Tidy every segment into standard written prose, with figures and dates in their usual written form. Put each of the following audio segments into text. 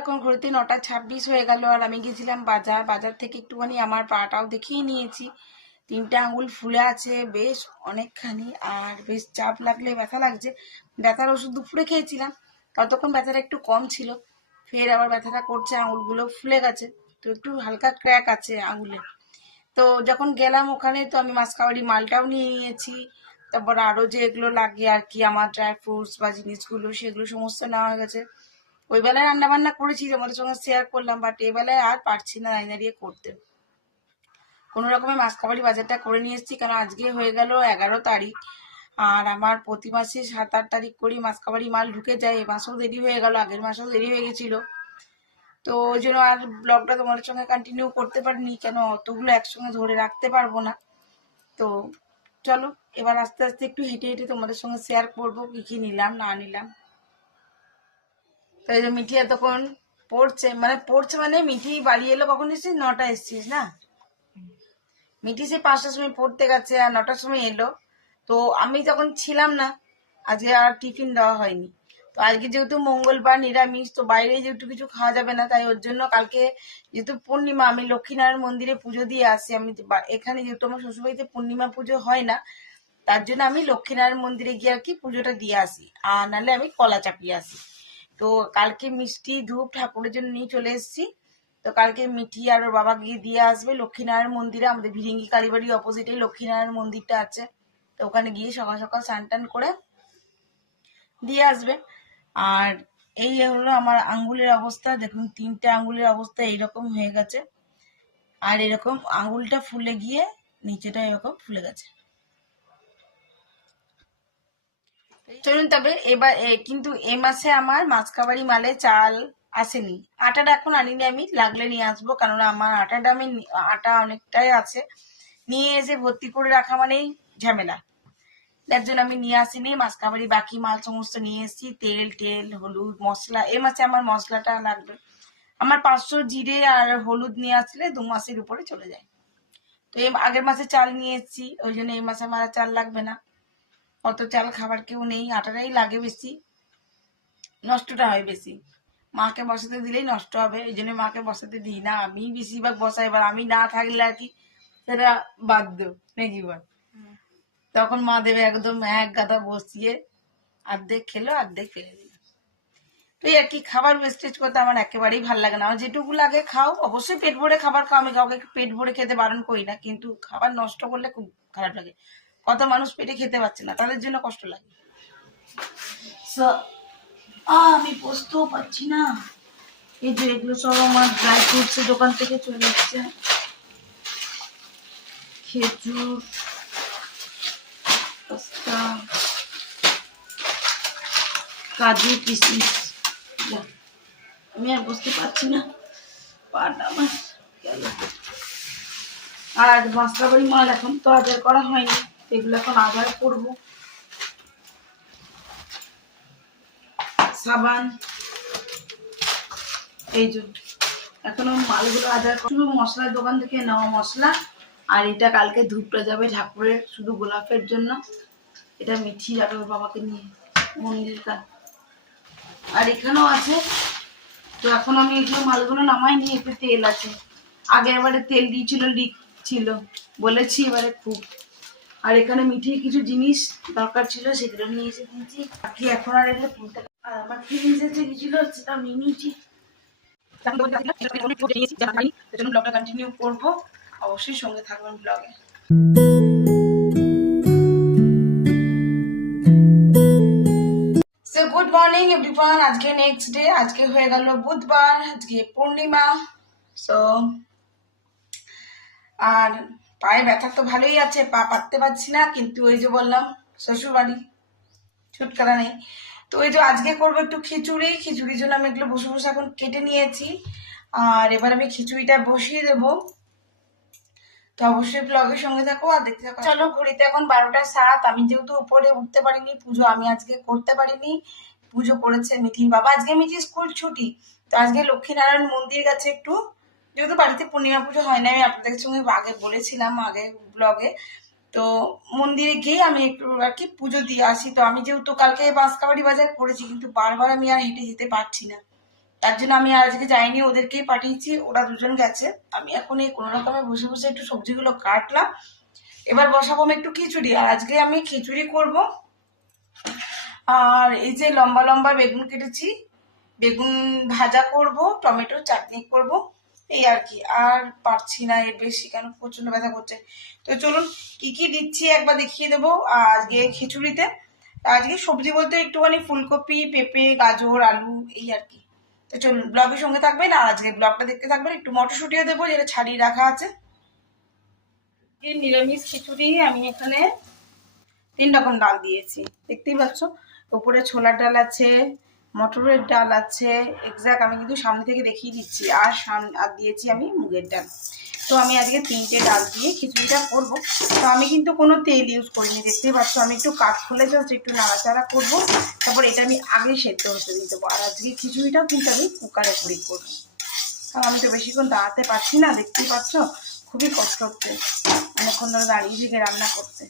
এখন ঘড়িতে 9:26 হয়ে গেল, আর আমি গেছিলাম বাজার থেকে একটুখানি আমার পাটাও দেখিয়ে নিয়েছি। 3টে আঙুল ফুলে আছে বেশ অনেকখানি, আর বেশ চাপ লাগলে ব্যথা লাগছে। ব্যথার ওষুধ দুপুরে খেয়েছিলাম, ততক্ষণ ব্যথাটা একটু কম ছিল, ফের আবার ব্যথাটা করছে, আঙুলগুলো ফুলে গেছে, তো একটু হালকা ক্র্যাক আছে আঙুলে। তো যখন গেলাম ওখানে, তো আমি মাসকাবাড়ি মালটাও নিয়ে নিয়েছি, তারপর আরো যে এগুলো লাগে আর কি আমার ড্রাই ফ্রুটস বা জিনিসগুলো, সেগুলো সমস্ত নেওয়া হয়ে গেছে। ওই বেলায় রান্না বান্না করেছি, তোমাদের সঙ্গে শেয়ার করলাম, বাট এই বেলায় আর পারছি না দাঁড়িয়ে দাঁড়িয়ে করতে। কোনো রকমে মাসকাবাড়ি বাজারটা করে নিয়ে এসেছি, কারণ আজকে হয়ে গেল 11 তারিখ, আর আমার প্রতি মাসে 7-8 তারিখ করি মাসকাবাড়ি মাল ঢুকে যায়। এ মাসেও দেরি হয়ে গেল, আগের মাসেও দেরি হয়ে গেছিল, তো ওই জন্য আর ব্লগটা তোমাদের সঙ্গে কন্টিনিউ করতে পারিনি, কেন অতগুলো একসঙ্গে ধরে রাখতে পারবো না। তো চলো এবার আস্তে আস্তে একটু হেঁটে হেঁটে তোমাদের সঙ্গে শেয়ার করবো কি কি নিলাম না নিলাম। তো এই যে মিঠি এতক্ষণ পড়ছে মানে মিঠি বাড়ি এলো কখন এসেছিস? 9টা এসেছিস না? মিঠি সে 5টার সময় পড়তে গেছে আর 9টার সময় এলো। তো আমি যখন ছিলাম না, আজকে আর টিফিন দেওয়া হয়নি। তো আজকে যেহেতু মঙ্গলবার নিরামিষ, তো বাইরে যেহেতু কিছু খাওয়া যাবে না, তাই ওর জন্য কালকে যেহেতু পূর্ণিমা, আমি লক্ষ্মীনারায়ণ মন্দিরে পুজো দিয়ে আসি। আমি এখানে যেহেতু আমার শ্বশুরবাড়িতে পূর্ণিমা পুজো হয় না, তার জন্য আমি লক্ষ্মীনারায়ণ মন্দিরে গিয়ে আর কি পুজোটা দিয়ে আসি, আর নাহলে আমি কলা চাপিয়ে আসি। তো কালকে মিষ্টি ধূপ ঠাকুরের জন্য নিয়ে চলে এসেছি। তো কালকে মিঠি আর ওর বাবা গিয়ে দিয়ে আসবে লক্ষ্মীনারায়ণ মন্দিরে, আমাদের ভিরিঙ্গি কালীবাড়ির অপোজিটে লক্ষ্মীনারায়ণ মন্দিরটা আছে। তো ওখানে গিয়ে সকাল সকাল স্নান টান করে দিয়ে আসবে। আর এই হলো আমার আঙ্গুলের অবস্থা, দেখুন 3টে আঙ্গুলের অবস্থা এইরকম হয়ে গেছে, আর এরকম আঙ্গুলটা ফুলে গিয়ে নিচেটা এরকম ফুলে গেছে। চলুন তবে এবার কিন্তু এ মাসে আমার মাসকাবাড়ি মালে চাল আসেনি, আটাটা এখন আনিনি, আমি লাগলে নিয়ে আসবো, কারণ আমার আটাটা আমি আটা অনেকটাই আছে, নিয়ে এসে ভর্তি করে রাখা মানেই ঝামেলা। তার জন্য আমি নিয়ে আসিনি মাসকাবাড়ি, বাকি মাল সমস্ত নিয়ে এসেছি, তেল হলুদ মশলা। এ মাসে আমার মশলাটা লাগবে, আমার 500 জিরে আর হলুদ নিয়ে আসলে 2 মাসের উপরে চলে যায়। তো এই আগের মাসে চাল নিয়ে এসেছি, ওই জন্য এই মাসে আমার চাল লাগবে না, অত চাল খাবার কেউ নেই, আটাটাই লাগে বেশি, নষ্টটা হয় বেশি। মাকে বসাতে দিলেই নষ্ট হবে, এই জন্য মাকে বসাতে দিই না, আমি বেশিরভাগ বসাই। এবার আমি না থাকলে আর কি সেটা বাধ্য নাকি বল, তখন মা দেবে একদম এক গাদা বসিয়ে, অর্ধেক খেলো অর্ধেক ফেলে দিল। তো এই আর কি, খাবার ওয়েস্টেজ করতে আমার একেবারেই ভালো লাগে না। আমার যেটুকু লাগে খাও, অবশ্যই পেট ভরে খাবার খাও, আমি কাউকে পেট ভরে খেতে বারণ করি না, কিন্তু খাবার নষ্ট করলে খুব খারাপ লাগে। কত মানুষ পেটে খেতে পারছে না, তাদের জন্য কষ্ট লাগে। আমি বসতেও পারছি না। এই যে এগুলো সব আমার ড্রাই ফ্রুটস দোকান থেকে চলে এসছে, খেজুর, পিস্তা, কাজু, কিশমিশ। আমি আর বসতে পারছি না, পাটা আমার গেল। আর মাসকাবাড়ি মাল এখন তো আদার করা হয়নি, এগুলো এখন আদার করবো। সাবান, এই যে এখনো মালগুলো আদার, শুধু মশলার দোকান থেকে নেওয়া মশলা। আর এটা কালকে ধূপটা যাবে ঠাকুরের, শুধু গোলাপের জন্য। এটা মিঠি আর ওর বাবাকে নিয়ে মন্দির কাজ। আর এখানেও আছে, তো এখন আমি এগুলো মালগুলো নামাইনি, একটু তেল আছে, আগের বারে তেল দিয়েছিল, লিক ছিল বলেছি, এবারে খুব। আর এখানে মিঠির কিছু জিনিস দরকার ছিল, সেগুলো নিয়ে এসে দিয়েছি, বাকি এখন আর এগুলো তুলতে। আর আমার ফ্রিজে যে ছিল সেটা আমি নিয়েছি, ব্লগটা কন্টিনিউ করবো, অবশ্যই সঙ্গে থাকবেন ব্লগে। সো গুড মর্নিং এভরিওয়ান, আজকে নেক্সট ডে, আজকে হয়ে গেল বুধবার, আজকে পূর্ণিমা। সো আর পায়ে ব্যথা তো ভালোই আছে, পা পাততে পারছি না, কিন্তু ওই যে বললাম শ্বশুর বাড়ি, ছুটকারা নেই। তো ওই যে আজকে করবো একটু খিচুড়ির জন্য আমি এগুলো বসে বসে এখন কেটে নিয়েছি, আর এবার আমি খিচুড়িটা বসিয়ে দেবো। তো অবশ্যই ব্লগের সঙ্গে থাকো আর দেখতে থাকো। চলো, ঘড়িতে এখন 12টা 7, আমি যেহেতু উপরে উঠতে পারিনি, পুজো আমি আজকে করতে পারিনি, পুজো করেছে মিঠির বাবা। আজকে মিঠির স্কুল ছুটি, তো আজকে লক্ষ্মীনারায়ণ মন্দির গেছে একটু, যেহেতু বাড়িতে পূর্ণিমা পুজো হয় না, আমি আপনাদের সঙ্গে আগে বলেছিলাম আগে ব্লগে। তো মন্দিরে গিয়ে আমি একটু আর কি পুজো দিয়ে আসি। তো আমি যেহেতু কালকে মাসকাবাড়ি বাজার করেছি, কিন্তু বারবার আমি আর হেঁটে যেতে পারছি না, তার জন্য আমি আর আজকে যাইনি, ওদেরকেই পাঠিয়েছি, ওরা দুজন গেছে। আমি এখন এই কোনো রকমে বসে বসে একটু সবজিগুলো কাটলাম। এবার বসাবো আমি একটু খিচুড়ি, আর আজকে আমি খিচুড়ি করব। আর এই যে লম্বা লম্বা বেগুন কেটেছি, বেগুন ভাজা করব, টমেটোর চাটনি করব, এই আর কি। আর পারছি না এর বেশি, কেন প্রচন্ড ব্যথা করছে। তো চলুন কি কি দিচ্ছি একবার দেখিয়ে দেবো আজকে খিচুড়িতে। আজকে সবজি বলতে একটুখানি ফুলকপি, পেঁপে, গাজর, আলু, এই আর কি। তো চলুন ব্লগের সঙ্গে থাকবেন, আর আজকে ব্লগটা দেখতে থাকবেন। একটু মটরশুঁটিও দেবো, যেটা ছাড়িয়ে রাখা আছে। নিরামিষ খিচুড়ি আমি এখানে 3 রকম ডাল দিয়েছি, দেখতেই পাচ্ছ। উপরে ছোলার ডাল আছে, মটরের ডাল আছে, এক্সাক্ট আমি কিন্তু সামনে থেকে দেখিয়ে দিচ্ছি। আর দিয়েছি আমি মুগের ডাল। তো আমি আজকে 3টে ডাল দিয়ে খিচুড়িটা করবো। তো আমি কিন্তু কোনো তেল ইউজ করিনি, দেখতেই পাচ্ছ। আমি একটু কাঠখোলে জাস্ট একটু নাড়াচাড়া করবো, তারপর এটা আমি আগে সেদ্ধ হতে দিয়ে দেবো। আর আজকে খিচুড়িটাও কিন্তু আমি কুকারে করে করবো, কারণ আমি তো বেশিক্ষণ দাঁড়াতে পারছি না, দেখতেই পাচ্ছ। খুবই কষ্ট হচ্ছে অনেকক্ষণ ধরে দাঁড়িয়ে থেকে রান্না করতে।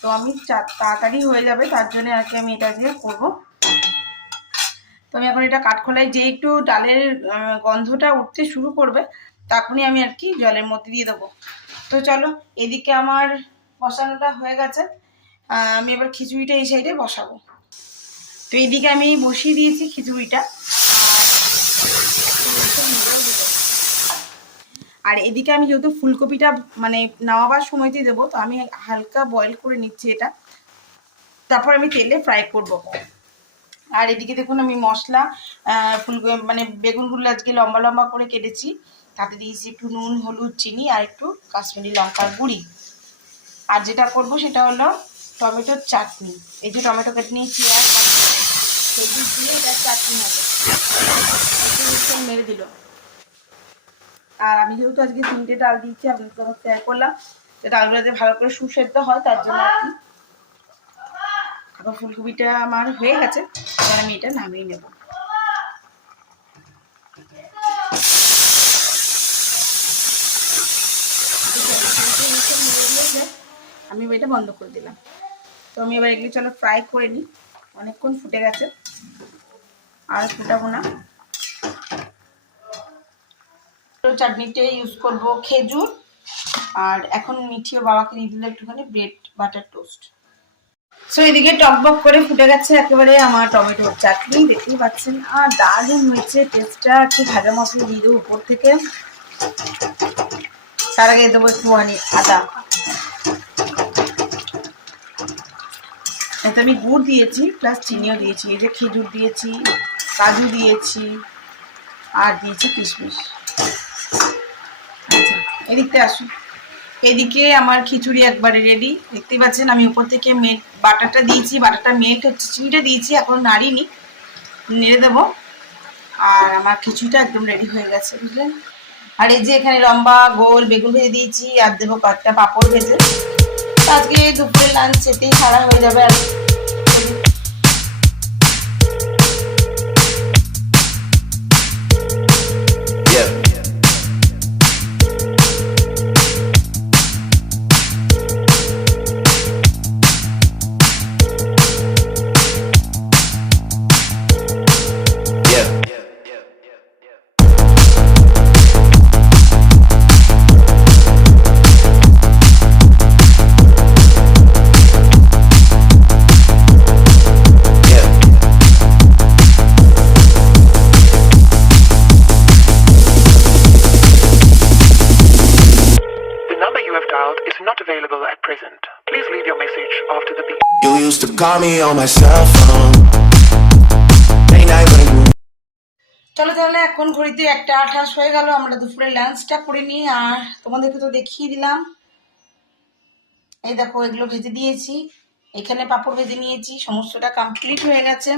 তো আমি তাড়াতাড়ি হয়ে যাবে, তার জন্য আর কি আমি এটা দিয়ে করবো। তো আমি এখন এটা কাঠখোলায় যে একটু ডালের গন্ধটা উঠতে শুরু করবে, তখনই আমি আর কি জলের মধ্যে দিয়ে দেবো। তো চলো, এদিকে আমার বসানোটা হয়ে গেছে, আমি এবার খিচুড়িটা এই সাইডে বসাবো। তো এইদিকে আমি বসিয়ে দিয়েছি খিচুড়িটা, আর এদিকে আমি যেহেতু ফুলকপিটা মানে নামাবার সময়তেই দেবো, তো আমি হালকা বয়েল করে নিচ্ছি এটা, তারপর আমি তেলে ফ্রাই করব। আর এদিকে দেখুন আমি মশলা মানে বেগুনগুলো আজকে লম্বা লম্বা করে কেটেছি, তাতে দিয়েছি একটু নুন, হলুদ, চিনি আর একটু কাশ্মীরি লঙ্কার গুঁড়ি। আর যেটা করব সেটা হলো টমেটোর চাটনি। এই যে টমেটো কেটে নিয়েছি আর সবজি দিয়ে এটা চাটনি হবে, মেরে দিল। আর আমি যেহেতু আজকে 3টে ডাল দিয়েছি, আপনাদের সঙ্গে শেয়ার করলাম যে ডালগুলো যাতে ভালো করে সুসেদ্ধ হয়, তার জন্য আর কি। এখন ফুলকপিটা আমার হয়ে গেছে, এবার আমি এটা নামিয়ে নেব। আমি এটা বন্ধ করে দিলাম। তো আমি এবার এগুলি চলো ফ্রাই করে নিই, অনেকক্ষণ ফুটে গেছে, আর ফুটাবো না। চাটনিতে ইউজ করব খেজুর, আর এখন মিঠিও বাবাকে দিয়ে দিল একটুখানি ব্রেড বাটার টোস্ট। সো এদিকে টকবক করে ফুটে গেছে একেবারে আমার টমেটোর চাটনি, দেখতেই পাচ্ছেন। আর দারুণ হয়েছে টেস্টটা। একটু ভাজা মশলা দিয়ে দেবো উপর থেকে, তার আগে দেবো একটুখানি আদা। এতে আমি গুড় দিয়েছি প্লাস চিনিও দিয়েছি, এই যে খেজুর দিয়েছি, কাজু দিয়েছি, আর দিয়েছি কিশমিশ। আচ্ছা এদিকতে আসুন, এদিকে আমার খিচুড়ি একবারে রেডি, দেখতেই পাচ্ছেন। আমি উপর থেকে বাটারটা দিয়েছি, বাটারটা মেল্ট হচ্ছে, চিনিটা দিয়েছি, এখন নাড়িনি, নেড়ে দেবো। আর আমার খিচুড়িটা একদম রেডি হয়ে গেছে, বুঝলেন। আর এই যে এখানে লম্বা গোল বেগুন ভেজে দিয়েছি, আর দেবো কয়েকটা পাঁপড় ভেজে। আজকে দুপুরের লাঞ্চ এতেই সারা হয়ে যাবে। আর You used to call me on my cell phone. চলো তাহলে এখন ঘড়িতে 1:28 হয়ে গেল, আমরা দুপুরে লাঞ্চটা করে নিই। আর তোমাদেরকে তো দেখিয়ে দিলাম, এই দেখো এগুলো ভেজে দিয়েছি, এখানে পাঁপড় ভেজে নিয়েছি, সমস্তটা কমপ্লিট হয়ে গেছে।